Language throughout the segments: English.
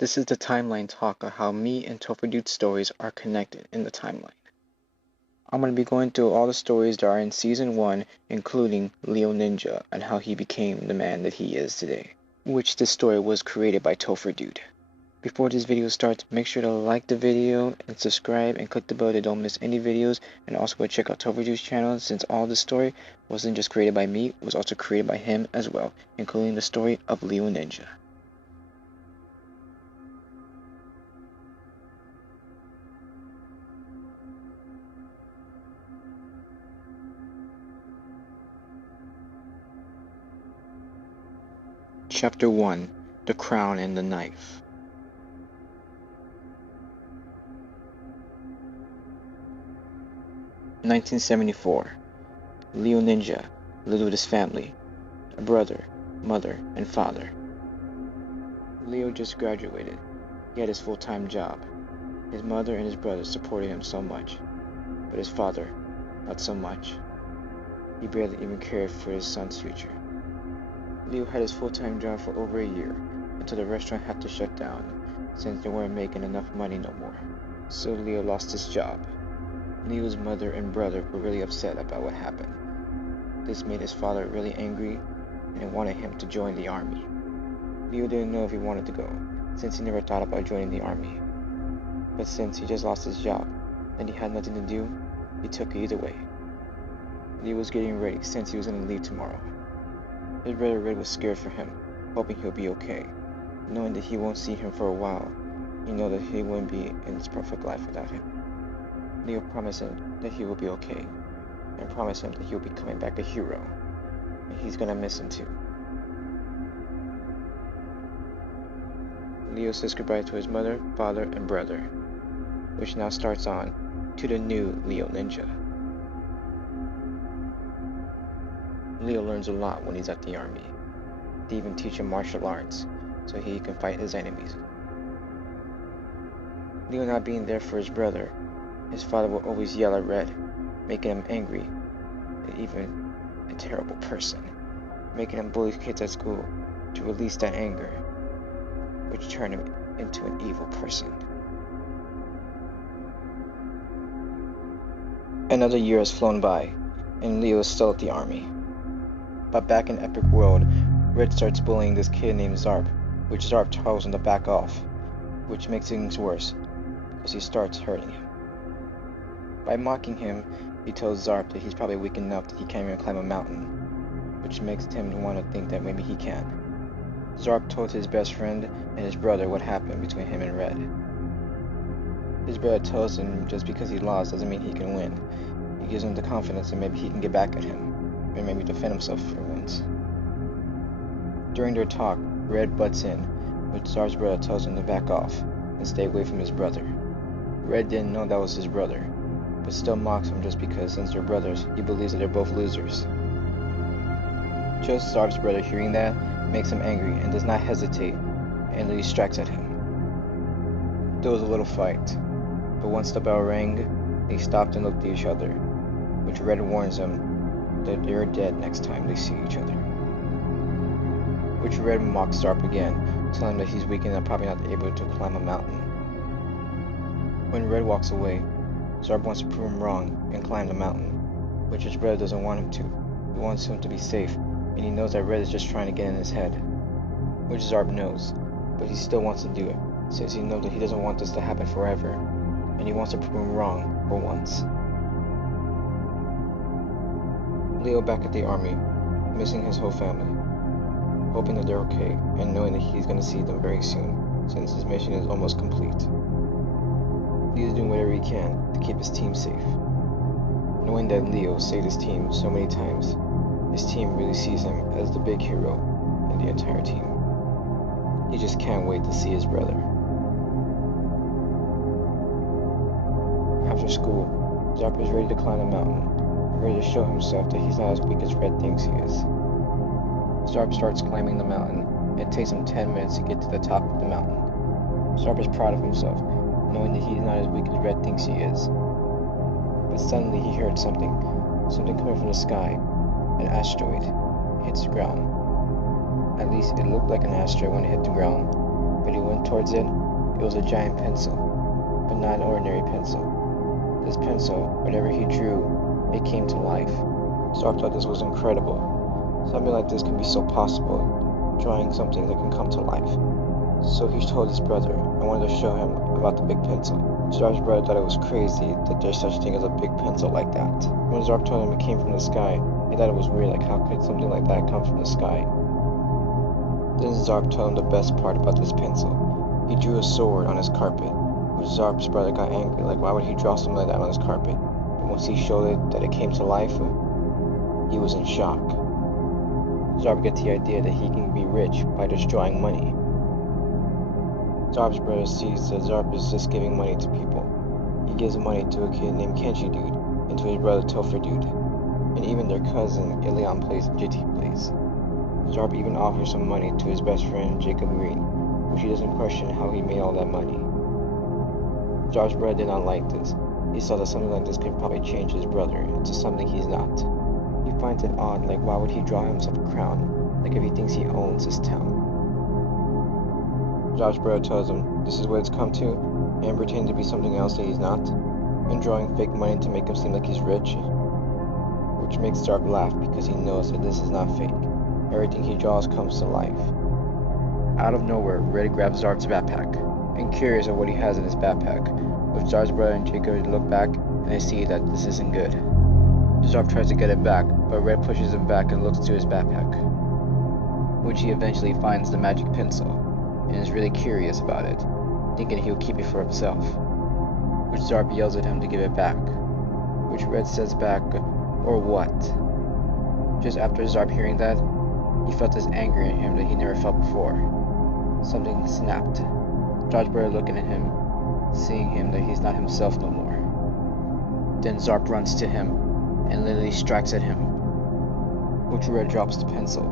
This is the timeline talk of how me and Topher stories are connected in the timeline. I'm going to be going through all the stories that are in Season 1, including Leo Ninja and how he became the man that he is today, which this story was created by Topher. Before this video starts, make sure to like the video and subscribe and click the bell to don't miss any videos, and also go check out Topher's channel, since all the story wasn't just created by me, it was also created by him as well, including the story of Leo Ninja. Chapter 1: The Crown and the Knife. In 1974, Leo Ninja lived with his family, a brother, mother, and father. Leo just graduated. He had his full-time job. His mother and his brother supported him so much, but his father, not so much. He barely even cared for his son's future. Leo had his full-time job for over a year, until the restaurant had to shut down, since they weren't making enough money no more. So Leo lost his job. Leo's mother and brother were really upset about what happened. This made his father really angry, and wanted him to join the army. Leo didn't know if he wanted to go, since he never thought about joining the army. But since he just lost his job, and he had nothing to do, he took it either way. Leo was getting ready, since he was going to leave tomorrow. His brother Red was scared for him, hoping he'll be okay. Knowing that he won't see him for a while, he knew that he wouldn't be in this perfect life without him. Leo promised him that he will be okay, and promised him that he'll be coming back a hero, and he's gonna miss him too. Leo says goodbye to his mother, father, and brother, which now starts on to the new Leo Ninja. Leo learns a lot when he's at the army. They even teach him martial arts, so he can fight his enemies. Leo not being there for his brother, his father will always yell at Red, making him angry, and even a terrible person, making him bully kids at school to release that anger, which turned him into an evil person. Another year has flown by, and Leo is still at the army. But back in Epic World, Red starts bullying this kid named Zarp, which Zarp tells him to back off, which makes things worse, because he starts hurting him. By mocking him, he tells Zarp that he's probably weak enough that he can't even climb a mountain, which makes him want to think that maybe he can. Zarp told his best friend and his brother what happened between him and Red. His brother tells him just because he lost doesn't mean he can win. He gives him the confidence that maybe he can get back at him, and maybe defend himself for once. During their talk, Red butts in, which Zarp's brother tells him to back off and stay away from his brother. Red didn't know that was his brother, but still mocks him just because since they're brothers, he believes that they're both losers. Just Zarp's brother hearing that makes him angry and does not hesitate, and Lee strikes at him. There was a little fight, but once the bell rang, they stopped and looked at each other, which Red warns them that they're dead next time they see each other. Which Red mocks Zarp again, telling him that he's weak and probably not able to climb a mountain. When Red walks away, Zarp wants to prove him wrong and climb the mountain, which his brother doesn't want him to. He wants him to be safe, and he knows that Red is just trying to get in his head, which Zarp knows, but he still wants to do it, since he knows that he doesn't want this to happen forever, and he wants to prove him wrong for once. Leo back at the army, missing his whole family, hoping that they're okay, and knowing that he's going to see them very soon, since his mission is almost complete. Leo's doing whatever he can to keep his team safe. Knowing that Leo saved his team so many times, his team really sees him as the big hero in the entire team. He just can't wait to see his brother. After school, Zarp is ready to climb the mountain, ready to show himself that he's not as weak as Red thinks he is. Zarp starts climbing the mountain, and it takes him 10 minutes to get to the top of the mountain. Zarp is proud of himself, knowing that he's not as weak as Red thinks he is. But suddenly he heard something coming from the sky. An asteroid hits the ground. At least it looked like an asteroid when it hit the ground, but it went towards it, it was a giant pencil, but not an ordinary pencil. This pencil, whatever he drew, it came to life. Zarb thought this was incredible. Something like this can be so possible, drawing something that can come to life. So he told his brother and wanted to show him about the big pencil. Zarb's brother thought it was crazy that there's such thing as a big pencil like that. When Zarb told him it came from the sky, he thought it was weird, like how could something like that come from the sky? Then Zarb told him the best part about this pencil. He drew a sword on his carpet, which Zarb's brother got angry, like why would he draw something like that on his carpet? But once he showed it that it came to life, he was in shock. Zarb gets the idea that he can be rich by just drawing money. Zarb's brother sees that Zarb is just giving money to people. He gives money to a kid named Kenji Dude, and to his brother Topher Dude, and even their cousin Ilion plays and JT plays. Zarb even offers some money to his best friend Jacob Green, which he doesn't question how he made all that money. Zarb's brother did not like this. He saw that something like this could probably change his brother into something he's not. He finds it odd, like why would he draw himself a crown, like if he thinks he owns this town. Zarb's brother tells him this is what it's come to, and pretending to be something else that he's not, and drawing fake money to make him seem like he's rich, which makes Zarb laugh because he knows that this is not fake. Everything he draws comes to life. Out of nowhere, Red grabs Zarb's backpack, and curious of what he has in his backpack, with Zarb's brother and Jacob look back, and they see that this isn't good. Zarb tries to get it back, but Red pushes him back and looks to his backpack, which he eventually finds the magic pencil, and is really curious about it, thinking he'll keep it for himself, which Zarb yells at him to give it back, which Red says back, or what? Just after Zarb hearing that, he felt this anger in him that he never felt before. Something snapped. Zarb's brother looking at him, seeing him that he's not himself no more. Then Zarb runs to him, and literally strikes at him, which Red drops the pencil,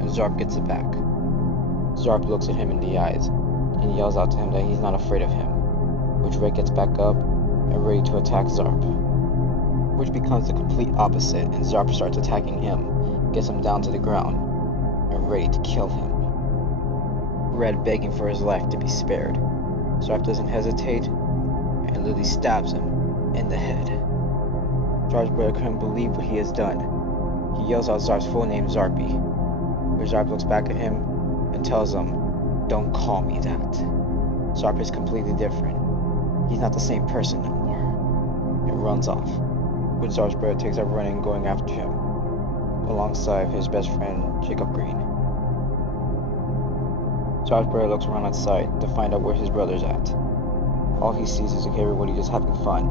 and Zarb gets it back. Zarb looks at him in the eyes, and yells out to him that he's not afraid of him, which Red gets back up, and ready to attack Zarb, which becomes the complete opposite, and Zarb starts attacking him, gets him down to the ground, and ready to kill him. Red begging for his life to be spared. Zarb doesn't hesitate, and literally stabs him in the head. Zarb's brother couldn't believe what he has done. He yells out Zarb's full name, Zarby, where Zarb looks back at him and tells him, "Don't call me that." Zarb is completely different. He's not the same person no more, and runs off. But Zarb's brother takes up running, going after him, alongside his best friend, Jacob Green. Zarb's brother looks around outside to find out where his brother's at. All he sees is everybody just having fun.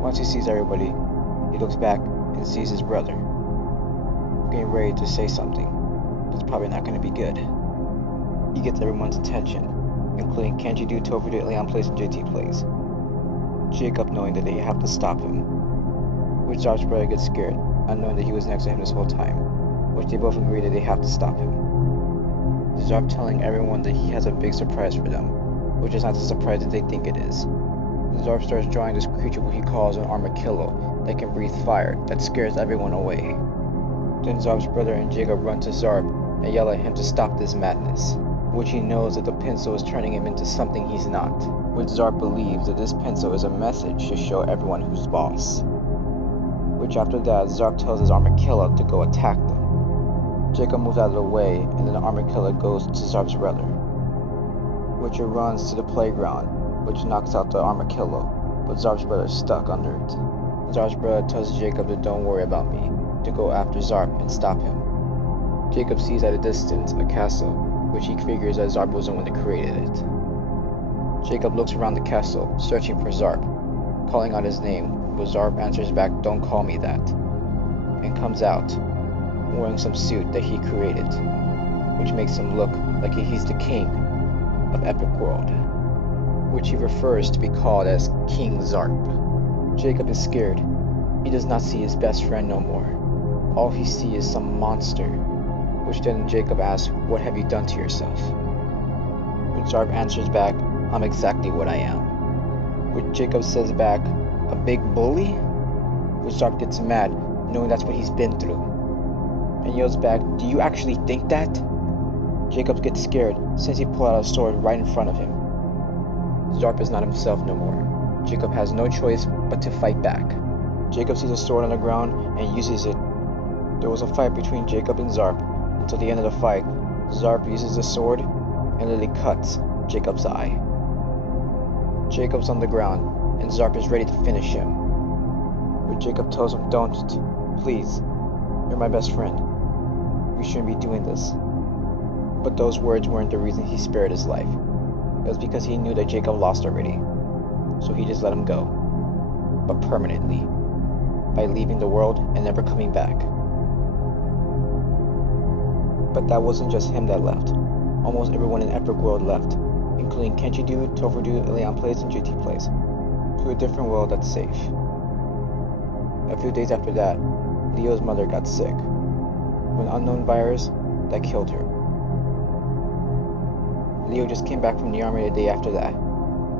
Once he sees everybody, he looks back and sees his brother, getting ready to say something that's probably not going to be good. He gets everyone's attention, including Kenji Dude, Topher Dude, Leon plays, and JT plays. Jacob knowing that they have to stop him, which Zarb's brother gets scared, not knowing that he was next to him this whole time, which they both agree that they have to stop him. Zarb telling everyone that he has a big surprise for them, which is not the surprise that they think it is. Zarb starts drawing this creature what he calls an armadillo that can breathe fire that scares everyone away. Then Zarb's brother and Jacob run to Zarb and yell at him to stop this madness, which he knows that the pencil is turning him into something he's not, which Zarb believes that this pencil is a message to show everyone who's boss. Which after that, Zarb tells his armadillo to go attack them. Jacob moves out of the way, and then the armadillo goes to Zarb's brother, which runs to the playground, which knocks out the armadillo, but Zarb's brother is stuck under it. Zarb's brother tells Jacob to don't worry about me, to go after Zarb and stop him. Jacob sees at a distance a castle, which he figures that Zarb was the one that created it. Jacob looks around the castle, searching for Zarb, calling out his name, but Zarb answers back, "Don't call me that," and comes out, wearing some suit that he created, which makes him look like he's the king of Epic World, which he refers to be called as King Zarb. Jacob is scared. He does not see his best friend no more. All he sees is some monster, which then Jacob asks, "What have you done to yourself?" Which Zarb answers back, "I'm exactly what I am." Which Jacob says back, "A big bully?" Which Zarb gets mad, knowing that's what he's been through, and yells back, "Do you actually think that?" Jacob gets scared since he pulled out a sword right in front of him. Zarp is not himself no more. Jacob has no choice but to fight back. Jacob sees a sword on the ground and uses it. There was a fight between Jacob and Zarp. Until the end of the fight, Zarp uses the sword and literally cuts Jacob's eye. Jacob's on the ground and Zarp is ready to finish him. But Jacob tells him, "Don't, please, you're my best friend. We shouldn't be doing this." But those words weren't the reason he spared his life. It was because he knew that Jacob lost already. So he just let him go. But permanently. By leaving the world and never coming back. But that wasn't just him that left. Almost everyone in Epic World left, including Kenshi Dude, Topher Dude, Leon Plays, and GT Plays, to a different world that's safe. A few days after that, Leo's mother got sick, with an unknown virus that killed her. Leo just came back from the army the day after that,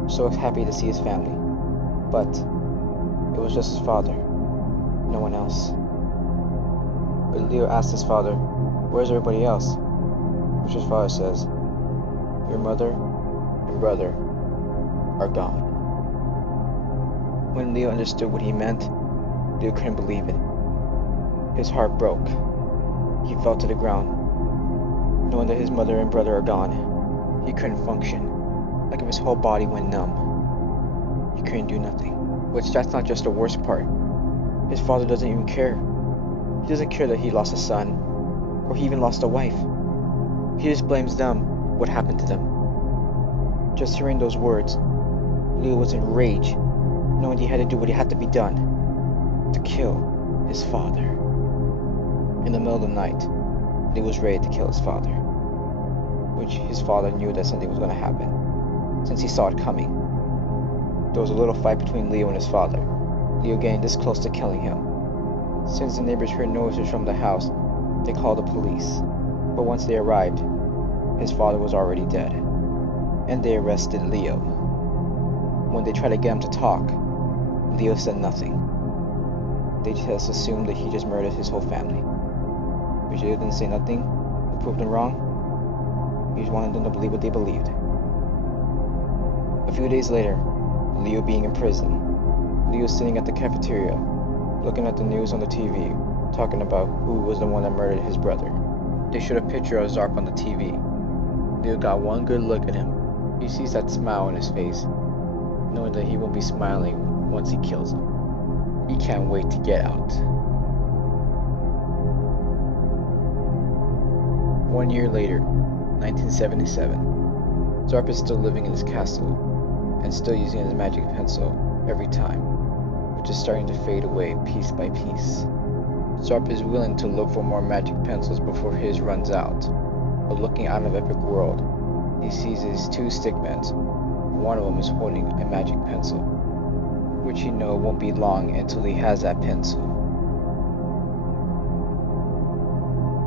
so happy to see his family. But it was just his father, no one else. But Leo asked his father, "Where's everybody else?" Which his father says, "Your mother and brother are gone." When Leo understood what he meant, Leo couldn't believe it. His heart broke. He fell to the ground, knowing that his mother and brother are gone. He couldn't function, like if his whole body went numb. He couldn't do nothing. Which that's not just the worst part. His father doesn't even care. He doesn't care that he lost a son, or he even lost a wife. He just blames them, what happened to them. Just hearing those words, Leo was in rage, knowing he had to do what had to be done, to kill his father. In the middle of the night, Leo was ready to kill his father. Which his father knew that something was going to happen, since he saw it coming. There was a little fight between Leo and his father, Leo getting this close to killing him. Since the neighbors heard noises from the house, they called the police. But once they arrived, his father was already dead, and they arrested Leo. When they tried to get him to talk, Leo said nothing. They just assumed that he just murdered his whole family. Which Leo didn't say nothing, to prove them wrong. He just wanted them to believe what they believed. A few days later, Leo being in prison, Leo sitting at the cafeteria, looking at the news on the TV, talking about who was the one that murdered his brother. They showed a picture of Zarp on the TV. Leo got one good look at him. He sees that smile on his face, knowing that he won't be smiling once he kills him. He can't wait to get out. 1 year later, 1977, Zarp is still living in his castle, and still using his magic pencil every time, which is starting to fade away piece by piece. Zarp is willing to look for more magic pencils before his runs out, but looking out of Epic World, he sees his two stickmans. One of them is holding a magic pencil, which he knows won't be long until he has that pencil.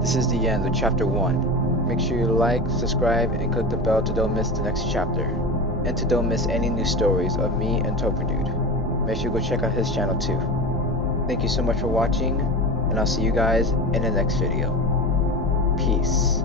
This is the end of chapter 1. Make sure you like, subscribe, and click the bell to don't miss the next chapter, and to don't miss any new stories of me and Topher Dude. Make sure you go check out his channel too. Thank you so much for watching, and I'll see you guys in the next video. Peace.